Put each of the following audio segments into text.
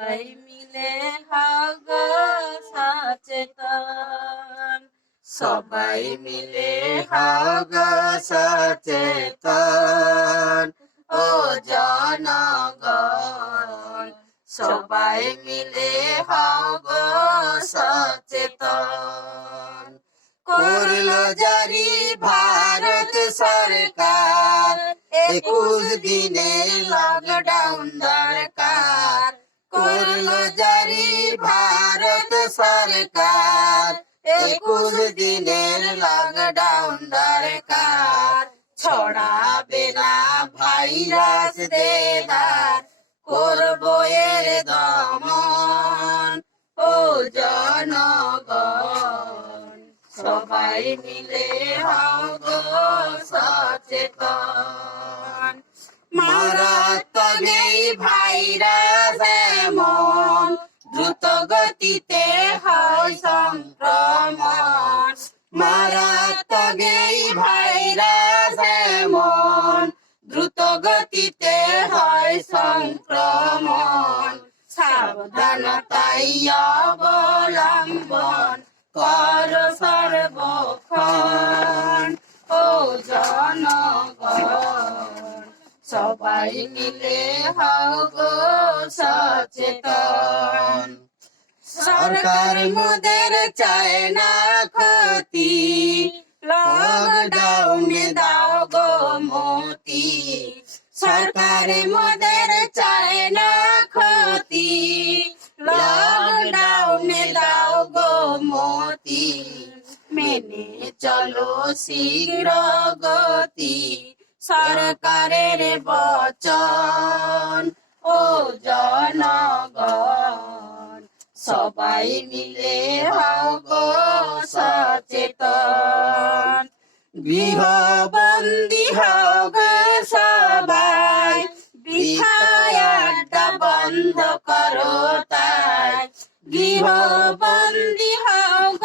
সবাই মিলে হগ সচেতন, সবাই মিলে হগ সচেতন, ও জনগণ সবাই মিলে হগ সচেতন। করলো জারি ভারত সরকার 21 দিনের লকডাউন দরকার। করলো জারি ভারত সরকার 21 দিনের লকডাউন দরকার। ছড়াবে না ভাইরাস দেদার, করবো এর দমন, ও জনগণ সবাই মিলে হব সচেতন। মারাত্মক এই ভাইরাস এমন দ্রুত গতিতে হয় সংক্রমণ। মারাত্মক এই ভাইরাস এমন দ্রুত গতিতে হয় সংক্রমণ। সাবধানতাই অবলম্বন কর সর্বক্ষণ, ও জনগণ সবাই মিলে হব সচেতন। সরকার মোদের চায় না ক্ষতি, লকডাউনে দাও গো মতি। সরকার মোদের চায় না ক্ষতি, লকডাউনে দাও গো মতি। মেনে চলো শীঘ্র গতি সরকারের বচন, ও জনগণ সবাই মিলে হব সচেতন। গৃহবন্দী হোক সবাই, বৃথায় আড্ডা বন্ধ করো তাই। গৃহবন্দী হোক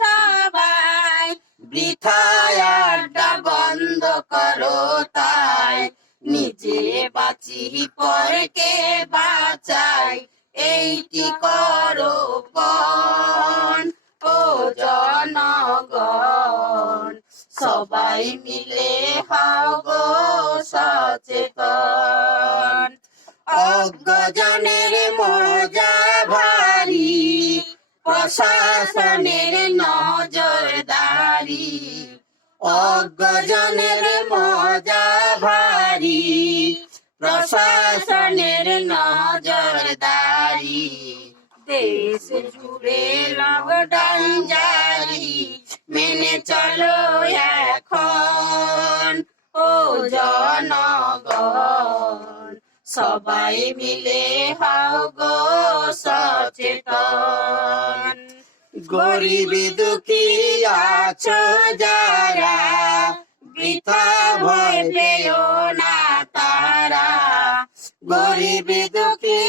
সবাই, বৃথায় আড্ডা বন্ধ করো তাই। নিজে বাঁচি পরকে বাঁচাই, এইটি করো পণ, ও জনগণ সবাই মিলে হব সচেতন। অজ্ঞজনের মজা ভারী, প্রশাসনের নজরদারি। অজ্ঞজনের মজা ভারী, প্রশাসনের নজরদারি। দেশ জুড়ে লকডাউন জারি, মেনে চলো এখন, ও জনগণ সবাই মিলে হব সচেতন। গরিব দুঃখী আছো যারা, বৃথা ভয় পেও না তারা। গরিব দুঃখী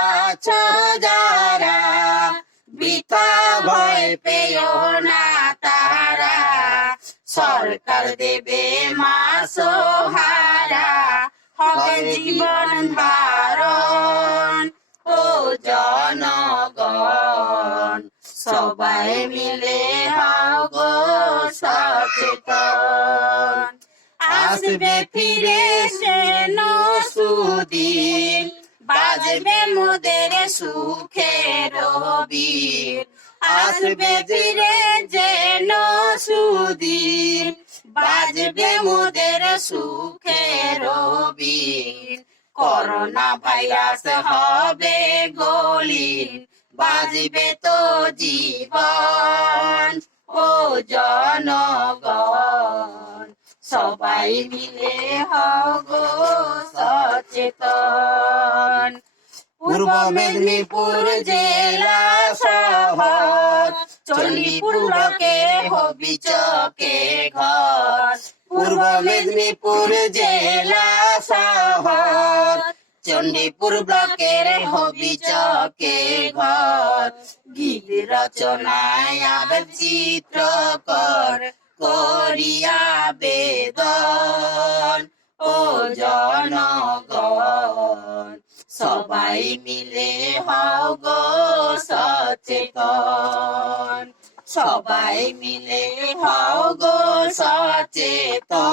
আছো যারা, বৃথা ভয় পেও না তারা। সরকার দেবে মাসোহারা, হবে জীবন ধারণ, ও জনগণ সবাই মিলে হব সচেতন। আসবে ফিরে সে সুদিন, বাজবে মোদের সুখের বীর। আসবে ফিরে যেন সুদিন, বাজবে মোদের সুখের বীর। করোনা ভাইরাস হবে গলিন, বাজবে তো জীবন, ও জনগণ সবাই মিলে হব সচেতন। পূর্ব মেদিনীপুর জেলা শহর, চণ্ডীপুর ব্লকে হবি চকে ঘর। পূর্ব মেদিনীপুর জেলা শহর, চণ্ডীপুর ব্লকের হবি চকে ঘর। গীত রচনায় আবেদ চিত্রকর করিয়া বেদন, ও জনগণ সবাই মিলে হও গো সচেতন, সবাই মিলে হও গো সচেতন,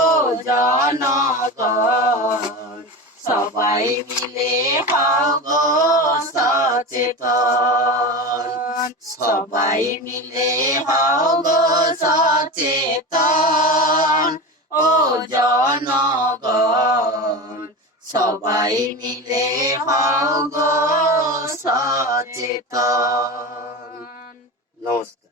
ও জনগণ সবাই মিলে হও গো সচেতন, সবাই মিলে হও গো সচেতন, ও জনগণ সবাই মিলে হও গো সচেতন। নমস্কার।